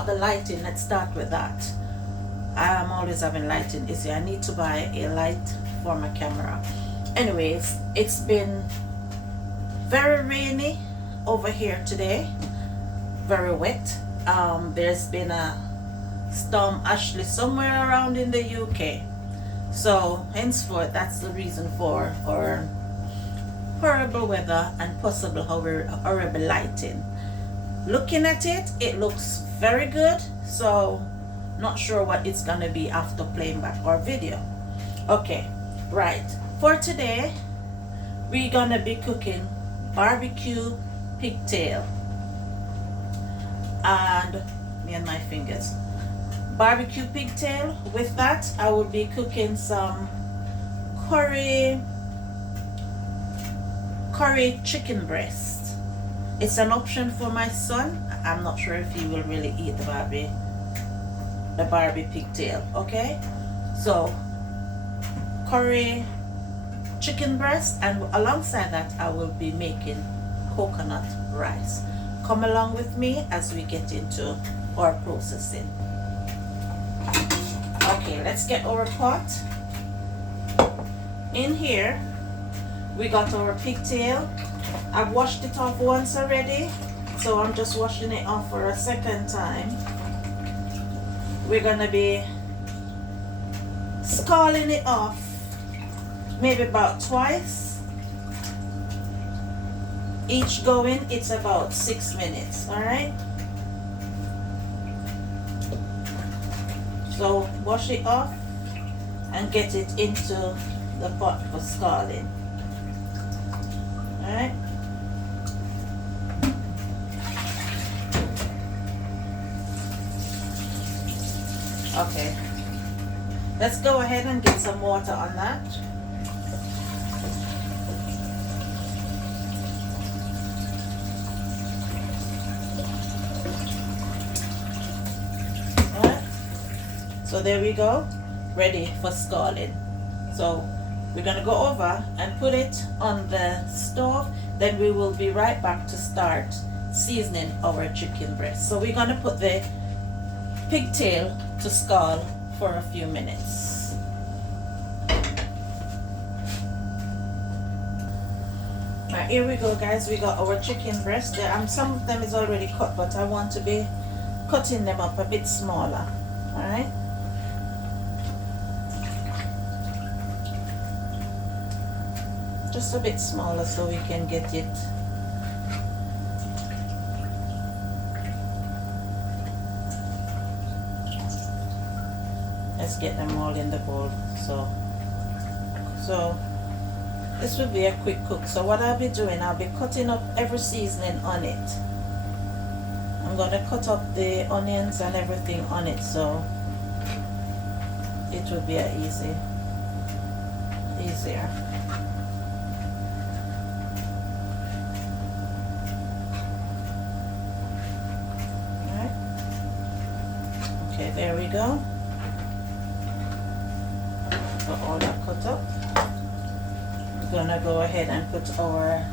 about the lighting, let's start with that. I'm always having lighting issue. I need to buy a light for my camera. Anyways, it's been very rainy over here today, very wet. There's been a storm Ashley somewhere around in the UK, so henceforth that's the reason for our horrible weather and possible horrible lighting. Looking at it, it looks very good, so not sure what it's gonna be after playing back our video. Okay, right, for today we're gonna be cooking barbecue pigtail, and me and my fingers, barbecue pigtail. With that I will be cooking some curry chicken breast. It's an option for my son. I'm not sure if he will really eat the Barbie pigtail. Okay, so curry chicken breast, and alongside that I will be making coconut rice. Come along with me as we get into our processing. Okay, let's get our pot. In here we got our pigtail. I've washed it off once already, so I'm just washing it off for a second time. We're gonna be scalding it off maybe about twice. Each going, it's about 6 minutes. All right, so wash it off and get it into the pot for scalding. All right, okay, let's go ahead and get some water on that. All right, so there we go, ready for scalding. So we're gonna go over and put it on the stove, then we will be right back to start seasoning our chicken breast. So we're gonna put the pigtail to scald for a few minutes. Right, here we go, guys. We got our chicken breast there. Some of them is already cut, but I want to be cutting them up a bit smaller. All right, just a bit smaller so we can get it let's get them all in the bowl. So this will be a quick cook. So what I'll be doing, I'll be cutting up every seasoning on it. I'm gonna cut up the onions and everything on it, so it will be easier. Alright. Okay, there we go. Got all that cut up. I'm gonna go ahead and put our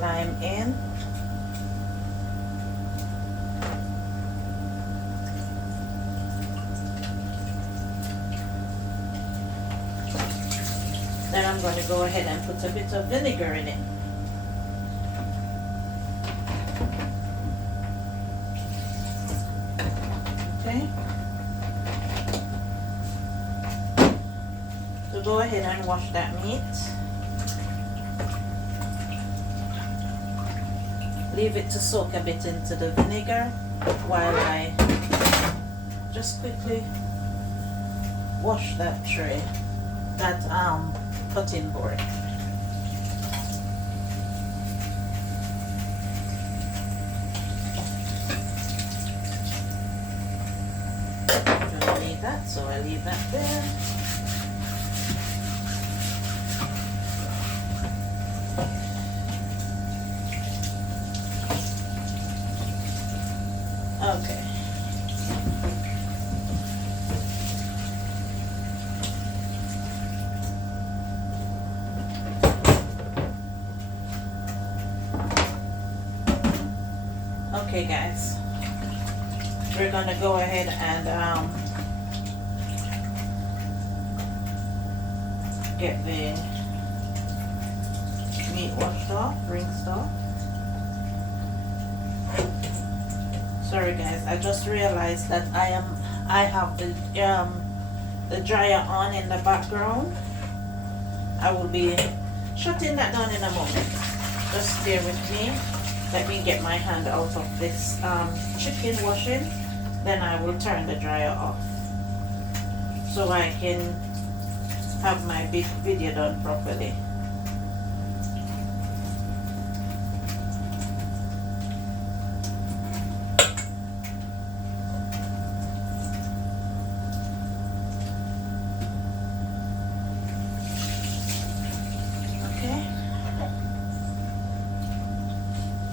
lime in. Then I'm going to go ahead and put a bit of vinegar in it. Okay. So go ahead and wash that meat. Leave it to soak a bit into the vinegar while I just quickly wash that tray, that cutting board. I don't need that, so I leave that there. Okay. Okay, guys. we're gonna go ahead and get the meat washed off, rinsed off. Sorry guys, I just realized that I have the dryer on in the background. I will be shutting that down in a moment. Just bear with me. Let me get my hand out of this chicken washing. Then I will turn the dryer off so I can have my big video done properly.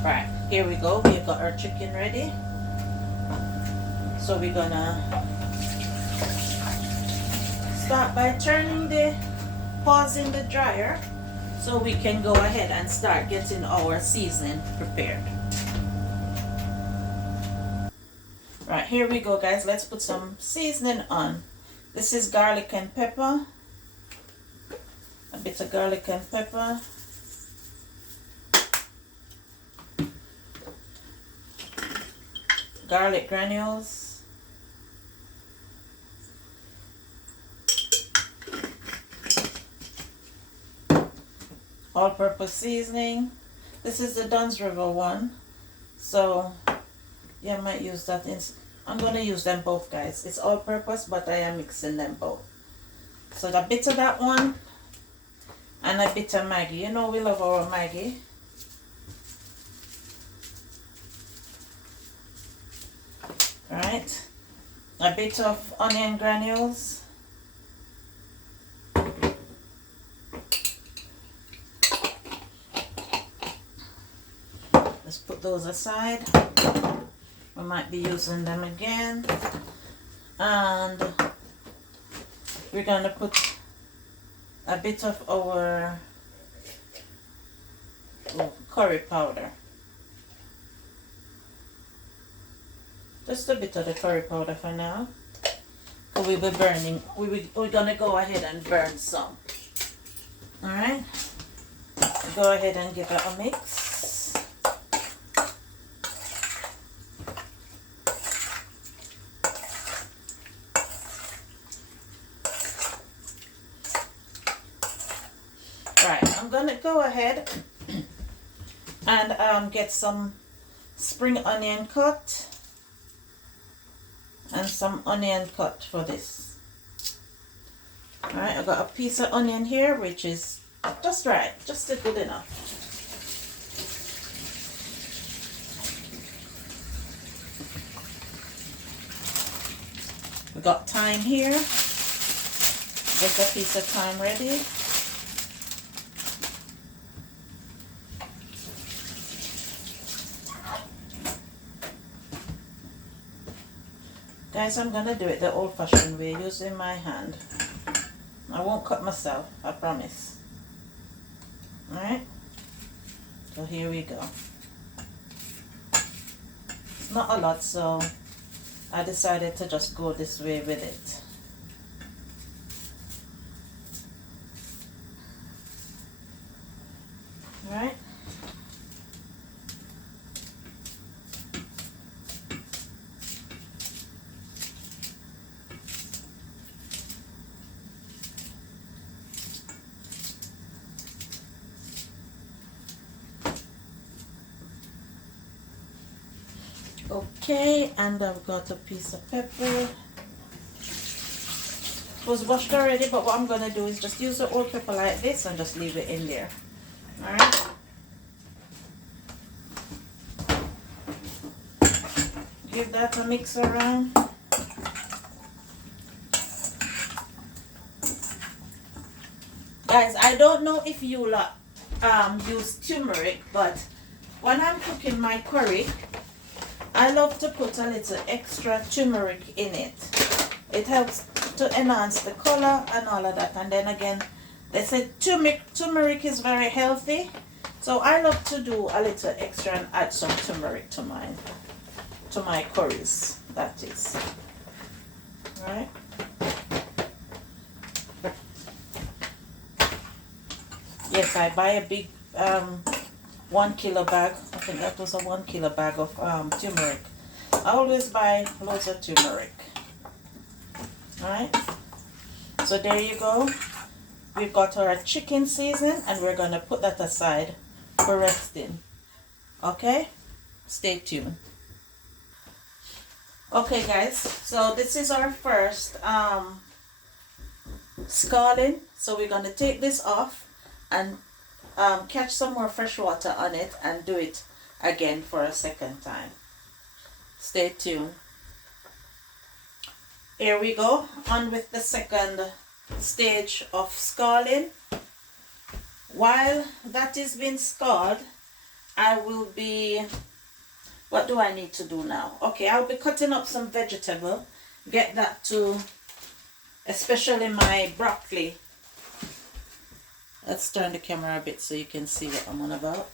Right, here we go. We've got our chicken ready. So we're gonna start by pausing the dryer so we can go ahead and start getting our seasoning prepared. Right, here we go guys. Let's put some seasoning on. This is garlic and pepper. A bit of garlic and pepper. Garlic granules, all-purpose seasoning. This is the Dunn's River one, so yeah, I might use that. I'm going to use them both guys. It's all-purpose, but I am mixing them both. So a bit of that one and a bit of Maggi. You know we love our Maggi. Right, a bit of onion granules, let's put those aside. We might be using them again. And we're going to put a bit of our curry powder. Just a bit of the curry powder for now. We'll be burning. We're gonna go ahead and burn some. Alright. Go ahead and give it a mix. Right, I'm gonna go ahead and get some spring onion cut. And some onion cut for this. Alright, I got a piece of onion here, which is just right, just good enough. We got thyme here. Get a piece of thyme ready. Guys, I'm going to do it the old-fashioned way, using my hand. I won't cut myself, I promise. Alright? So here we go. It's not a lot, so I decided to just go this way with it. Alright? Okay, and I've got a piece of pepper. It was washed already, but what I'm going to do is just use the old pepper like this and just leave it in there. Alright. Give that a mix around. Guys, I don't know if you use turmeric, but when I'm cooking my curry, I love to put a little extra turmeric in it. It helps to enhance the color and all of that. And then again, they say turmeric is very healthy. So I love to do a little extra and add some turmeric to my curries. that is. Right? Yes, I buy a big 1 kilo bag. I think that was a 1 kilo bag of turmeric. I always buy loads of turmeric. Alright? So there you go. We've got our chicken season and we're going to put that aside for resting. Okay? Stay tuned. Okay guys, so this is our first scalding. So we're going to take this off and catch some more fresh water on it and do it again for a second time. Stay tuned. Here we go, on with the second stage of scalding. While that is being scalded, I will be, what do I need to do now? Okay, I'll be cutting up some vegetable, get that to, especially my broccoli. Let's turn the camera a bit so you can see what I'm on about.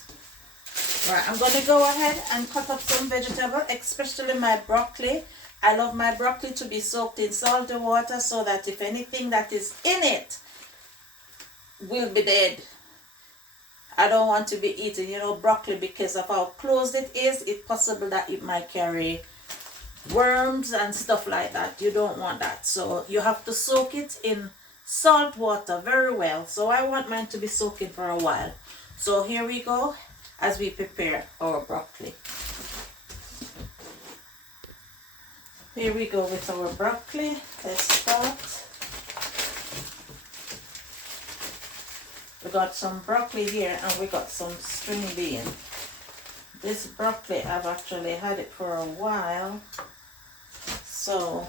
Right, I'm going to go ahead and cut up some vegetable, especially my broccoli. I love my broccoli to be soaked in salty water so that if anything that is in it will be dead. I don't want to be eating, broccoli, because of how closed it is. It's possible that it might carry worms and stuff like that. You don't want that. So you have to soak it in salt water very well. So I want mine to be soaking for a while. So here we go as we prepare our broccoli. Here we go with our broccoli. Let's start. We got some broccoli here and we got some string bean. This broccoli, I've actually had it for a while. So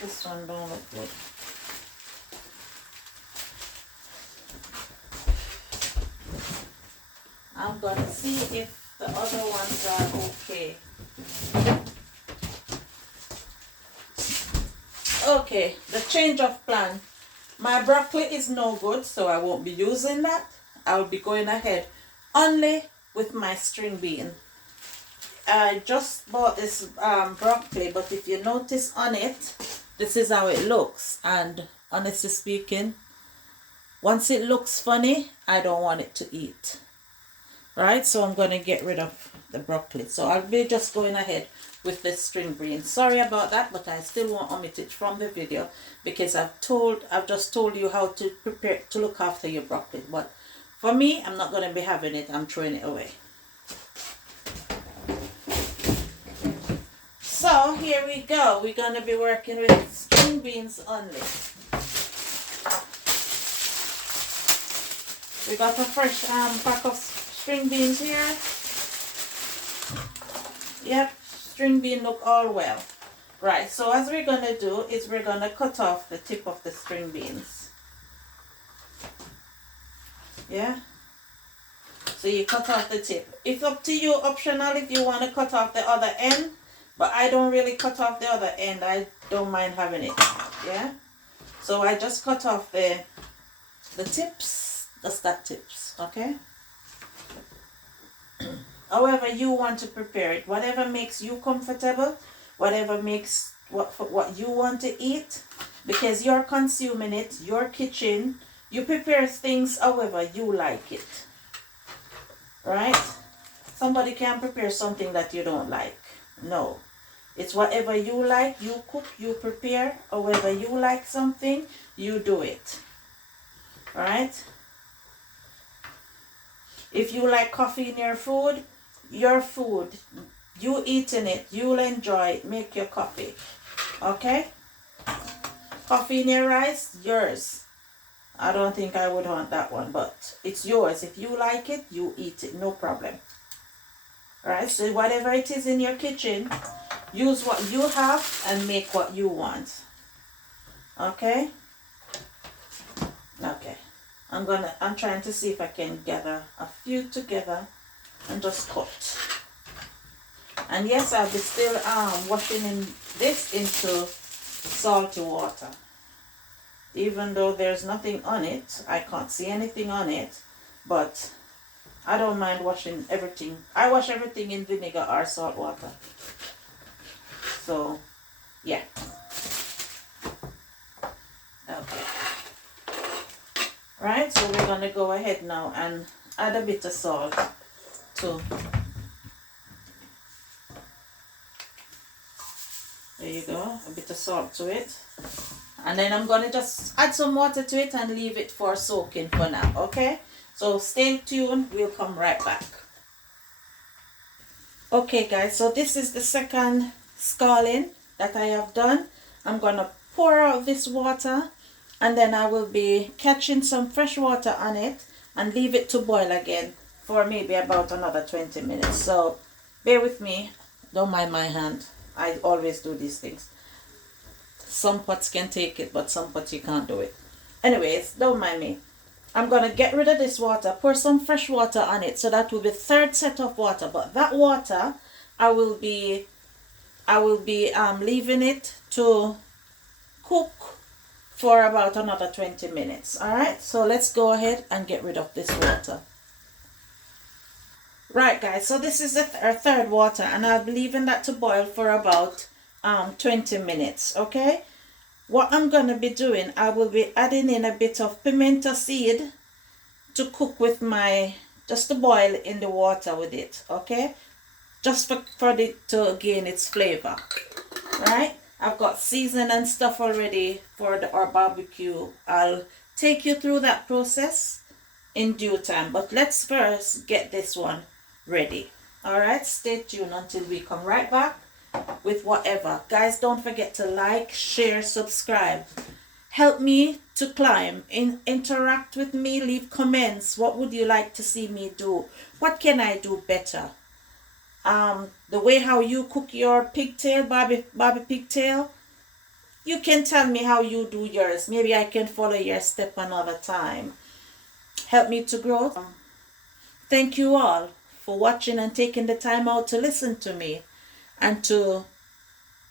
this one don't look good. I'm gonna see if the other ones are okay. Okay, the change of plan. My broccoli is no good, so I won't be using that. I'll be going ahead only with my string bean. I just bought this broccoli, but if you notice on it, this is how it looks. And honestly speaking, once it looks funny, I don't want it to eat. Right, so I'm going to get rid of the broccoli. So I'll be just going ahead with the string bean. Sorry about that, but I still won't omit it from the video because I've just told you how to prepare to look after your broccoli. But for me, I'm not going to be having it. I'm throwing it away. So here we go. We're going to be working with string beans only. We got a fresh pack of string beans here. Yep, string bean look all well. Right, so as we're going to do is we're going to cut off the tip of the string beans. Yeah, so you cut off the tip. It's up to you, optional if you want to cut off the other end, but I don't really cut off the other end. I don't mind having it. Yeah, so I just cut off the tips, just that tips. Okay, however you want to prepare it, whatever makes you comfortable, whatever makes what you want to eat, because you're consuming it, your kitchen, you prepare things however you like it. Right? Somebody can prepare something that you don't like. No, it's whatever you like, you cook, you prepare. However you like something, you do it. Right? If you like coffee in your food, you eating it, you'll enjoy it, make your coffee. Okay? Coffee in your rice, yours. I don't think I would want that one, but it's yours. If you like it, you eat it, no problem. Alright, so whatever it is in your kitchen, use what you have and make what you want. Okay? Okay. I'm trying to see if I can gather a few together and just cut. And yes, I'll be still washing this into salty water. Even though there's nothing on it, I can't see anything on it, but I don't mind washing everything. I wash everything in vinegar or salt water. So, yeah. Okay. Right, so we're going to go ahead now and add a bit of salt to. There you go, a bit of salt to it. And then I'm going to just add some water to it and leave it for soaking for now, okay? So stay tuned, we'll come right back. Okay guys, so this is the second scalding that I have done. I'm going to pour out this water and then I will be catching some fresh water on it and leave it to boil again for maybe about another 20 minutes. So bear with me, don't mind my hand. I always do these things. Some pots can take it, but some pots you can't do it. Anyways, don't mind me. I'm going to get rid of this water, pour some fresh water on it. So that will be third set of water. But that water, I will be leaving it to cook for about another 20 minutes. Alright, so let's go ahead and get rid of this water. Right guys, so this is our third water and I'll be leaving that to boil for about 20 minutes, okay? What I'm going to be doing, I will be adding in a bit of pimento seed to cook with just to boil in the water with it, okay? Just for it to gain its flavor, right? I've got season and stuff already for our barbecue. I'll take you through that process in due time, but let's first get this one ready. All right, stay tuned until we come right back with whatever. Guys, don't forget to like, share, subscribe. Help me to climb. Interact with me, leave comments. What would you like to see me do? What can I do better? The way how you cook your pigtail, Bobby pigtail, you can tell me how you do yours. Maybe I can follow your step another time. Help me to grow. Thank you all for watching and taking the time out to listen to me and to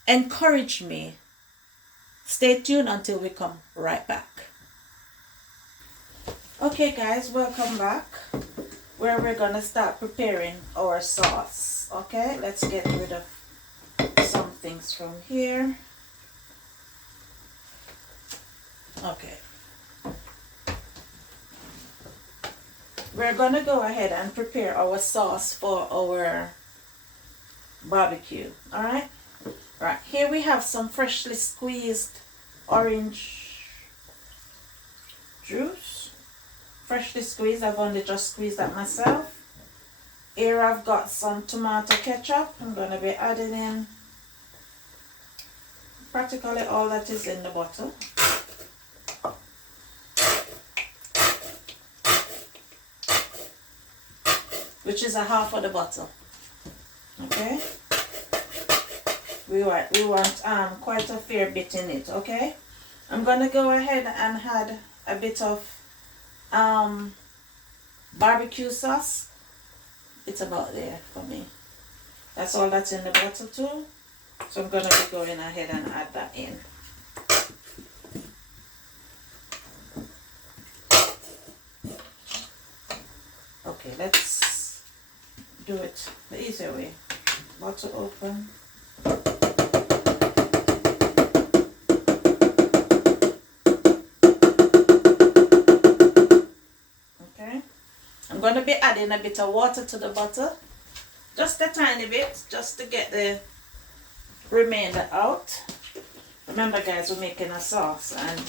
encourage me. Stay tuned until we come right back. Okay guys, welcome back, where we're gonna start preparing our sauce. Okay, let's get rid of some things from here. Okay, we're gonna go ahead and prepare our sauce for our barbecue. All right, here we have some freshly squeezed orange juice. Freshly squeezed, I've only just squeezed that myself. Here I've got some tomato ketchup. I'm going to be adding in practically all that is in the bottle. Which is a half of the bottle. Okay? We want quite a fair bit in it, okay? I'm going to go ahead and add a bit of barbecue sauce. It's about there for me. That's all that's in the bottle too. So I'm going to be going ahead and add that in. Okay, let's do it the easy way. Bottle open. I'm going to be adding a bit of water to the bottle, just a tiny bit, just to get the remainder out. Remember guys, we're making a sauce and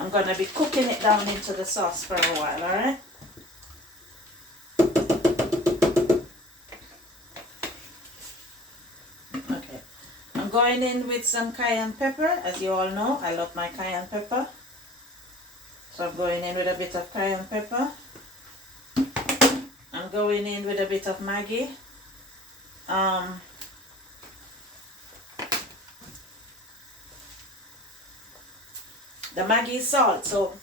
I'm going to be cooking it down into the sauce for a while, alright? Okay, I'm going in with some cayenne pepper. As you all know, I love my cayenne pepper. So I'm going in with a bit of cayenne pepper. I'm going in with a bit of Maggi. The Maggi is salt, so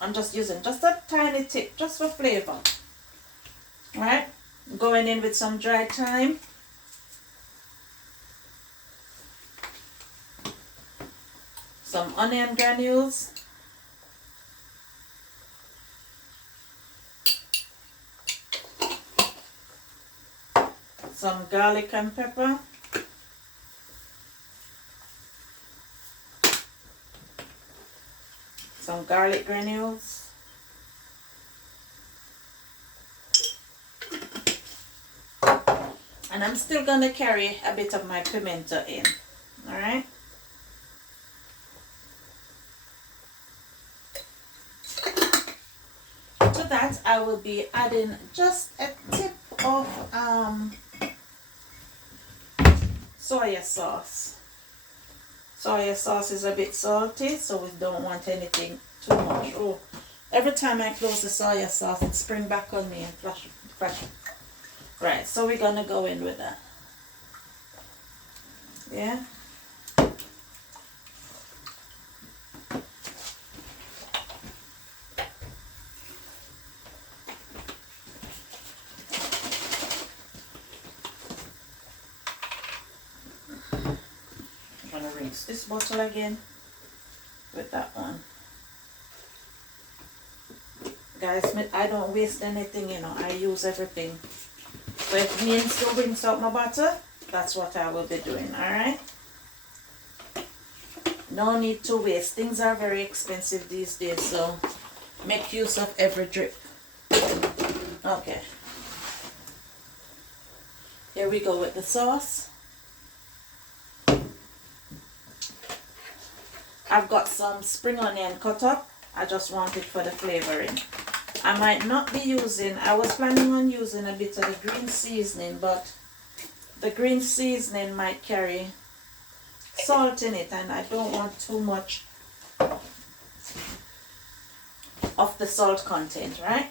I'm just using just a tiny tip, just for flavor. Alright, going in with some dried thyme. Some onion granules. some garlic and pepper. Some garlic granules. And I'm still going to carry a bit of my pimento in. Alright? To that, I will be adding just a tip of soya sauce. Soya sauce is a bit salty, so we don't want anything too much. Oh, every time I close the soya sauce, it springs back on me and flash. Right, so we're gonna go in with that. Yeah. I'm gonna rinse this bottle again with that one. Guys, I don't waste anything, you know, I use everything. So if it means to rinse out my butter, that's what I will be doing, alright? No need to waste. Things are very expensive these days, so make use of every drip. Okay. Here we go with the sauce. I've got some spring onion cut up. I just want it for the flavoring. I might not be using, I was planning on using a bit of the green seasoning, but the green seasoning might carry salt in it, and I don't want too much of the salt content, right?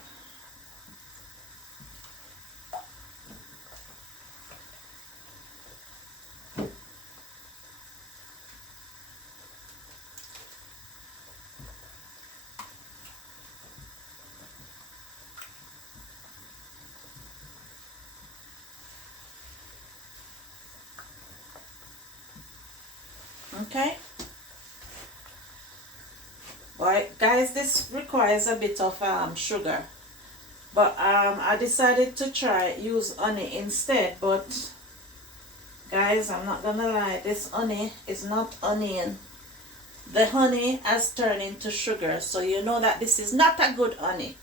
Okay. Alright, guys, this requires a bit of sugar, but I decided to try use honey instead. But guys, I'm not gonna lie, this honey is not onion. The honey has turned into sugar, so you know that this is not a good honey.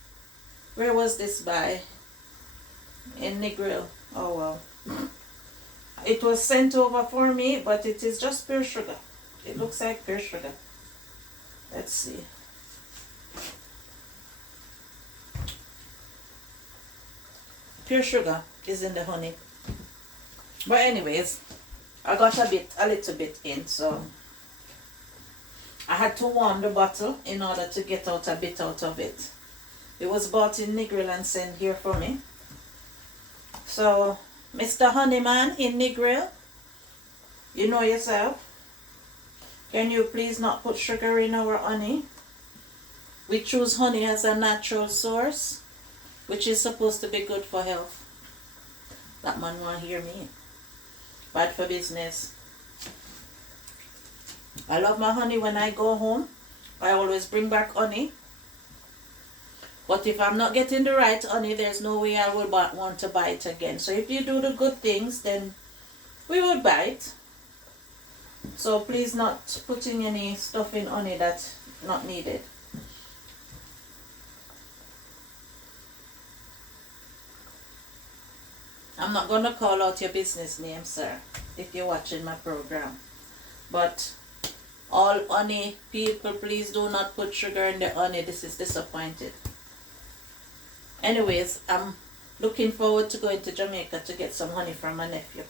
Where was this by? In Negril. Oh well. It was sent over for me, but it is just pure sugar. It looks like pure sugar. Let's see. Pure sugar is in the honey. But anyways, I got a little bit in, so I had to warm the bottle in order to get out a bit out of it. It was bought in Negril and sent here for me. So Mr. Honeyman in Negril, you know yourself. Can you please not put sugar in our honey? We choose honey as a natural source, which is supposed to be good for health. That man won't hear me. Bad for business. I love my honey. When I go home, I always bring back honey. But if I'm not getting the right honey, there's no way I will want to buy it again. So if you do the good things, then we will buy it. So please not putting any stuff in honey that's not needed. I'm not going to call out your business name, sir, if you're watching my program. But all honey people, please do not put sugar in the honey. This is disappointed. Anyways, I'm looking forward to going to Jamaica to get some honey from my nephew.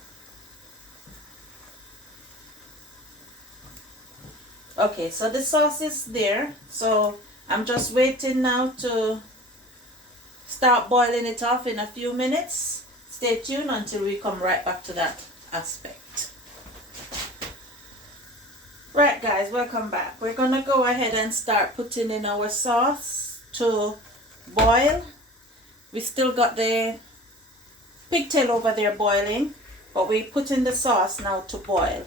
Okay, so the sauce is there. So I'm just waiting now to start boiling it off in a few minutes. Stay tuned until we come right back to that aspect. Right guys, welcome back. We're gonna go ahead and start putting in our sauce to boil. We still got the pigtail over there boiling, but we put in the sauce now to boil.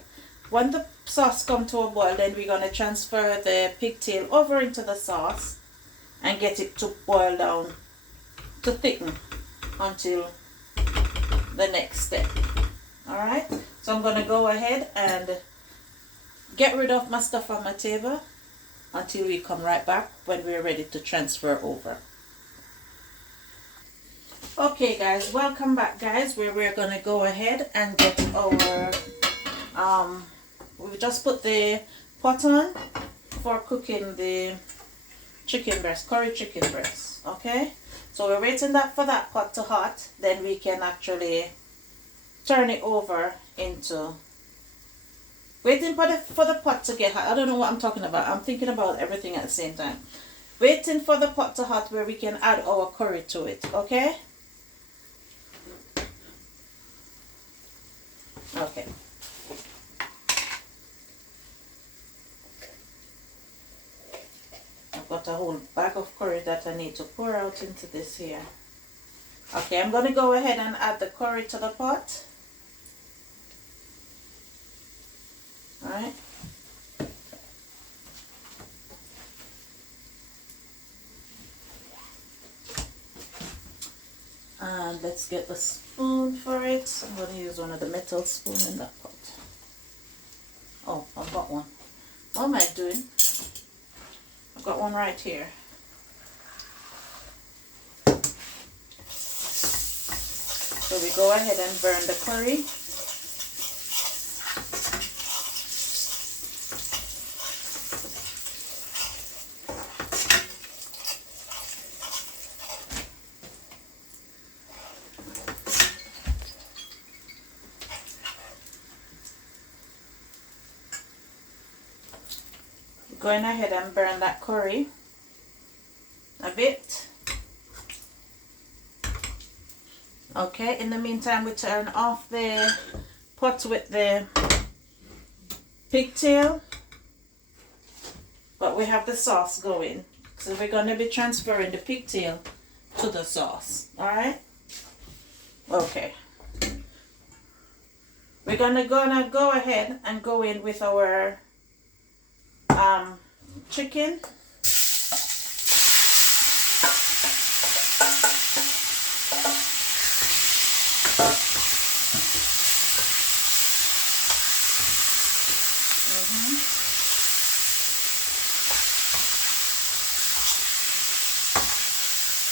When the sauce comes to a boil, then we're gonna transfer the pigtail over into the sauce and get it to boil down, to thicken until the next step. All right, so I'm going to go ahead and get rid of my stuff on my table until we come right back when we're ready to transfer over. Okay guys, welcome back guys, where we're going to go ahead and get our we just put the pot on for cooking the chicken breast, curry chicken breast. Okay, so we're waiting for that pot to hot, then we can actually turn it over into waiting for the pot to get hot. I don't know what I'm talking about. I'm thinking about everything at the same time. Waiting for the pot to hot where we can add our curry to it. Okay. Okay. I've got a whole bag of curry that I need to pour out into this here. Okay, I'm going to go ahead and add the curry to the pot. Alright. And let's get the spoon for it. I'm going to use one of the metal spoons in that pot. Oh, I've got one. What am I doing? I've got one right here. So we go ahead and burn the curry. Going ahead and burn that curry a bit. Okay, in the meantime we turn off the pot with the pigtail, but we have the sauce going, so we're going to be transferring the pigtail to the sauce. Alright, okay, we're gonna go ahead and go in with our chicken.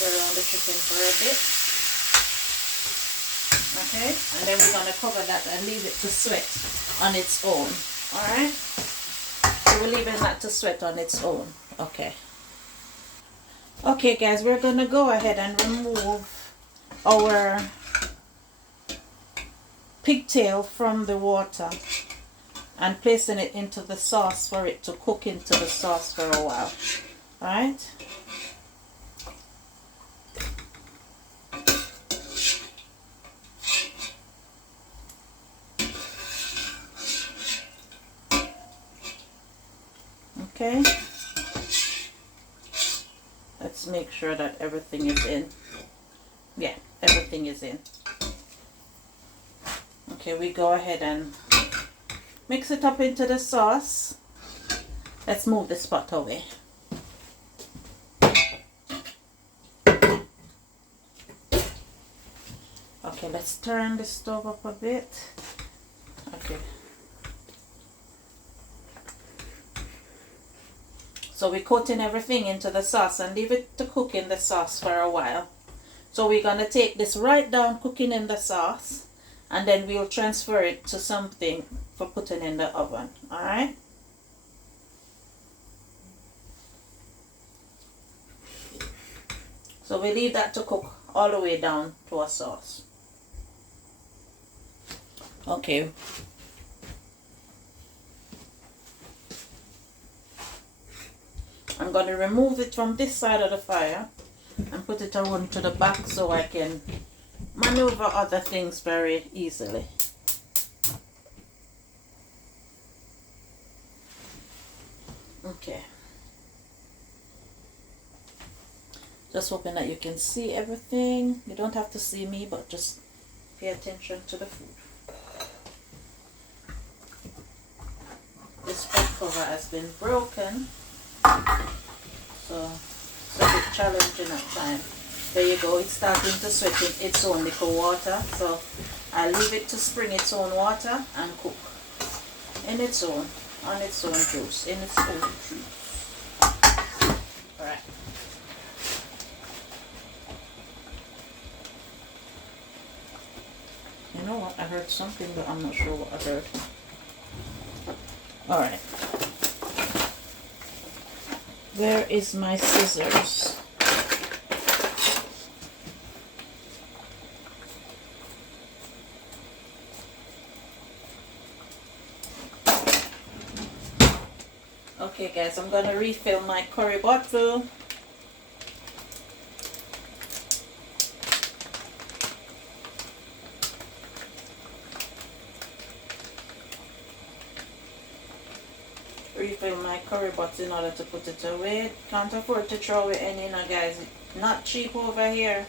Stir around the chicken for a bit. Okay, and then we're going to cover that and leave it to sweat on its own. Alright, so we're leaving that to sweat on its own. Okay. Okay guys, we're going to go ahead and remove our pigtail from the water and placing it into the sauce for it to cook into the sauce for a while. Alright. Okay. Let's make sure that everything is in. Yeah, everything is in. Okay, we go ahead and mix it up into the sauce. Let's move the spot away. Okay, let's turn the stove up a bit. Okay. So we're coating everything into the sauce and leave it to cook in the sauce for a while. So we're going to take this right down cooking in the sauce, and then we'll transfer it to something for putting in the oven. Alright? So we leave that to cook all the way down to a sauce. Okay. I'm going to remove it from this side of the fire and put it around to the back so I can maneuver other things very easily. Okay. Just hoping that you can see everything. You don't have to see me, but just pay attention to the food. This pot cover has been broken, so it's a bit challenging at times. There you go, it's starting to sweat in its own little water. So I leave it to spring its own water and cook in its own, on its own juice, in its own juice. Alright. You know what, I heard something, but I'm not sure what I heard. Alright. Where is my scissors? Okay guys, I'm gonna refill my curry bottle. Refill my curry bottle in order to put it away. Can't afford to throw away any, you know, guys. Not cheap over here.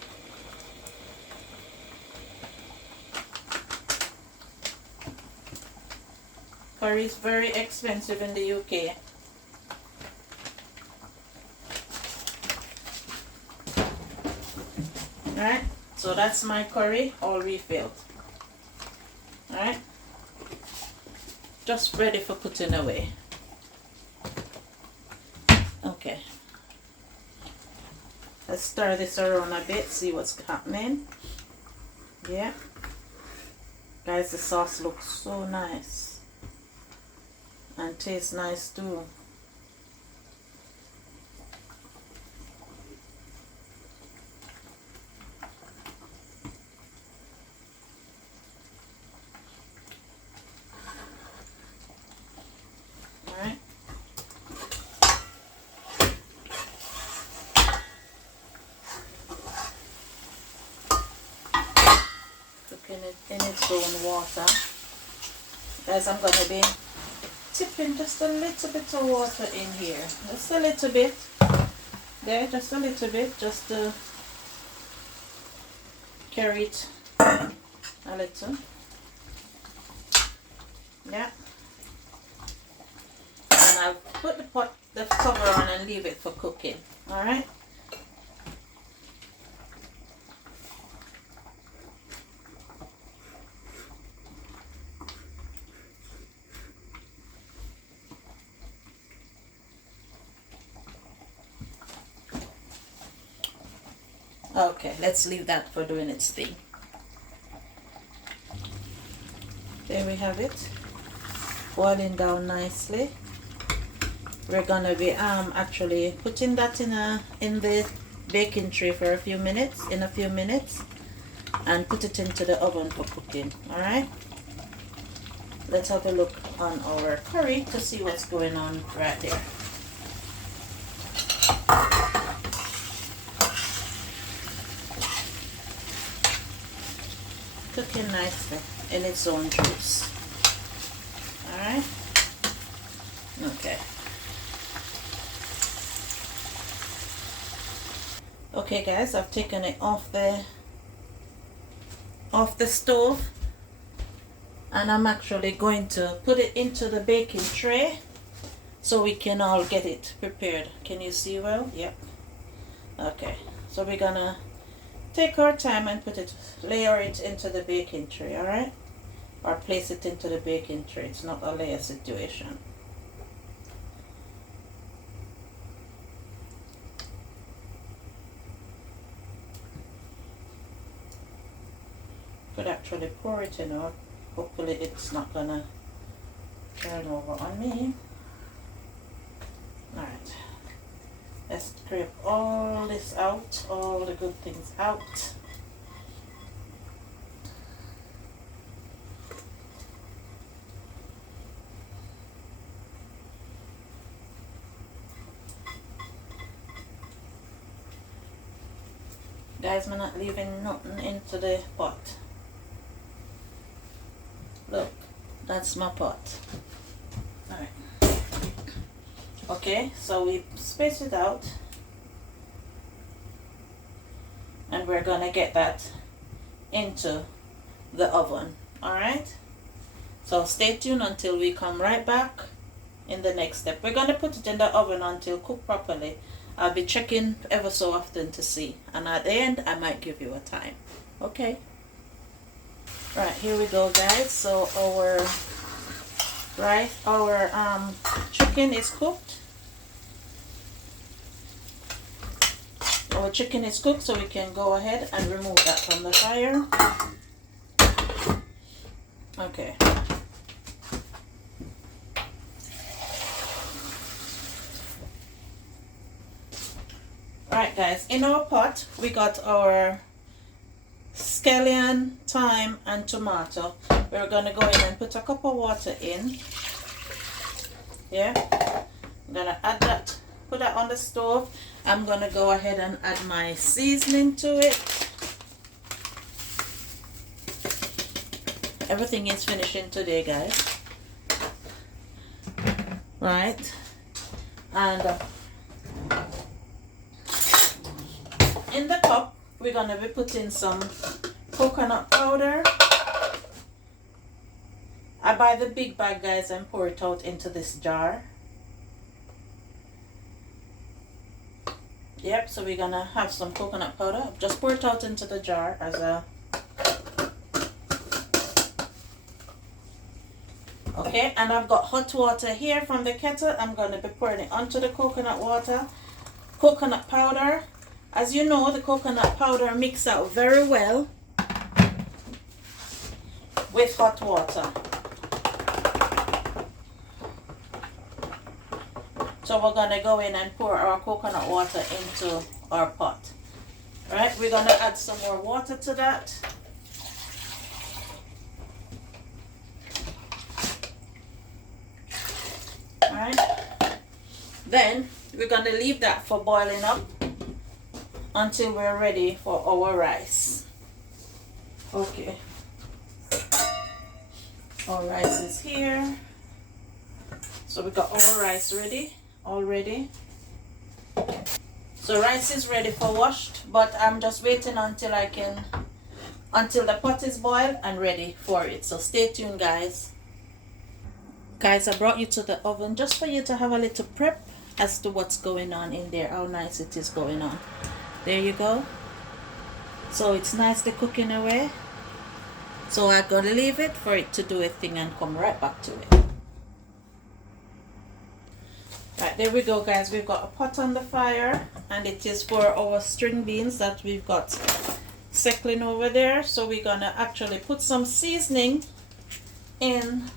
Curry is very expensive in the UK. Alright, so that's my curry all refilled. Alright, just ready for putting away. Okay, let's stir this around a bit, see what's happening. Yeah, guys, the sauce looks so nice and tastes nice too. Alright. Cooking it in its own water. Guys, I'm going to be tipping just a little bit of water in here. Just a little bit. There, just a little bit. Just to carry it a little. Yeah. And I'll put the cover on and leave it for cooking. Alright. Okay, let's leave that for doing its thing. There we have it, boiling down nicely. We're gonna be actually putting that in the baking tray for a few minutes, and put it into the oven for cooking. All right. Let's have a look on our curry to see what's going on right there. Cooking nicely in its own juice. Alright. Okay. Okay guys, I've taken it off the stove, and I'm actually going to put it into the baking tray so we can all get it prepared. Can you see well? Yep. Okay, so we're gonna take our time and layer it into the baking tray, alright? Or place it into the baking tray. It's not a layer situation. Could actually pour it in, or hopefully it's not gonna turn over on me. Alright. Let's scrape all this out, all the good things out. Guys, I'm not leaving nothing into the pot. Look, that's my pot. Alright. Okay, so we space it out, and we're gonna get that into the oven. Alright, so stay tuned until we come right back in the next step. We're gonna put it in the oven until cooked properly I'll be checking ever so often to see, and at the end I might give you a time. Okay. Right, here we go, guys. So our chicken is cooked. Our chicken is cooked, so we can go ahead and remove that from the fire. Okay. Alright, guys, in our pot we got our scallion, thyme, and tomato. We're gonna go in and put a cup of water in. Yeah, I'm gonna add that, put that on the stove. I'm gonna go ahead and add my seasoning to it. Everything is finishing today, guys. Right, and in the cup we're gonna be putting some coconut powder. I buy the big bag, guys, and pour it out into this jar. Yep, so we're gonna have some coconut powder. Just pour it out into the jar as a... Okay, and I've got hot water here from the kettle. I'm gonna be pouring it onto the coconut water. Coconut powder. As you know, the coconut powder mixes out very well with hot water. So we're gonna go in and pour our coconut water into our pot. Right, we're gonna add some more water to that. Alright, then we're gonna leave that for boiling up until we're ready for our rice. Okay, our rice is here. So we got our rice ready already. So rice is ready for washed, but I'm just waiting until the pot is boiled and ready for it. So stay tuned, guys. Guys, I brought you to the oven just for you to have a little prep as to what's going on in there, how nice it is going on. There you go. So it's nicely cooking away. So I'm going to leave it for it to do its thing and come right back to it. Right, there we go, guys. We've got a pot on the fire, and it is for our string beans that we've got settling over there. So we're going to actually put some seasoning in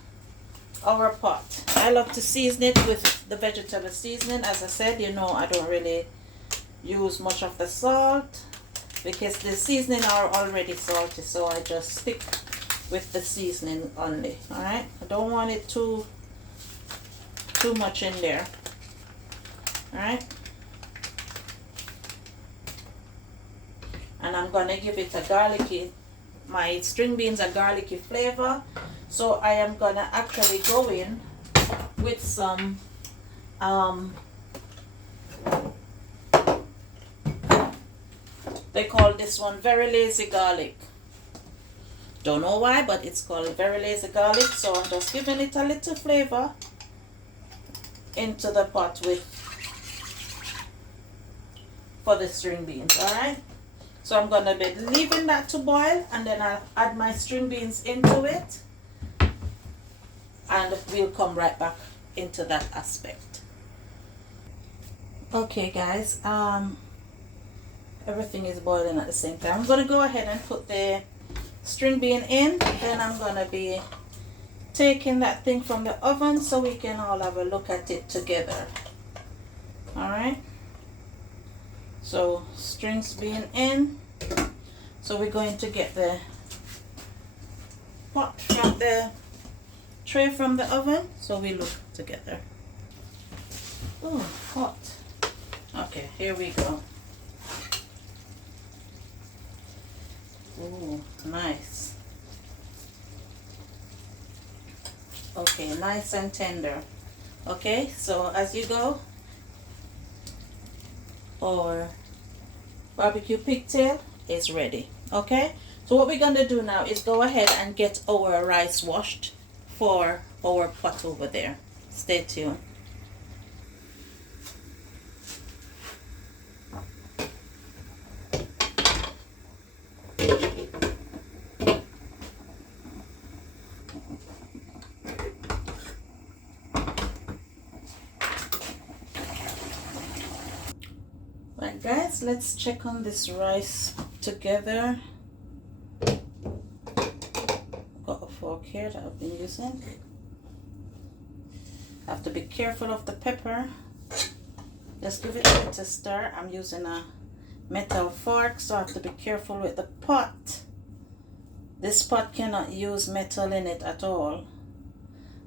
our pot. I love to season it with the vegetable seasoning. As I said, you know, I don't really use much of the salt because the seasoning are already salty, so I just stick with the seasoning only. All right, I don't want it too much in there. All right, and I'm gonna give it a garlicky, my string beans a garlicky flavor, so I am gonna actually go in with some they call this one very lazy garlic. Don't know why, but it's called very lazy garlic. So I'm just giving it a little flavor into the pot for the string beans. All right, so I'm gonna be leaving that to boil, and then I'll add my string beans into it, and we'll come right back into that aspect. Okay, guys, everything is boiling at the same time. I'm going to go ahead and put the string bean in. Then I'm going to be taking that thing from the oven so we can all have a look at it together. Alright, so strings bean in. So we're going to get the pot from the tray from the oven so we look together. Oh, hot. Okay, here we go. Oh, nice. Okay, nice and tender. Okay, so as you go, our barbecue pigtail is ready. Okay, so what we're going to do now is go ahead and get our rice washed for our pot over there. Stay tuned. Right guys, let's check on this rice together. Got a fork here that I've been using. Have to be careful of the pepper. Just give it a little stir. I'm using a metal fork, so I have to be careful with the pot. This pot cannot use metal in it at all.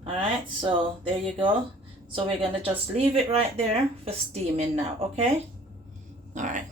Alright, so there you go. So we're going to just leave it right there for steaming now, okay? Alright.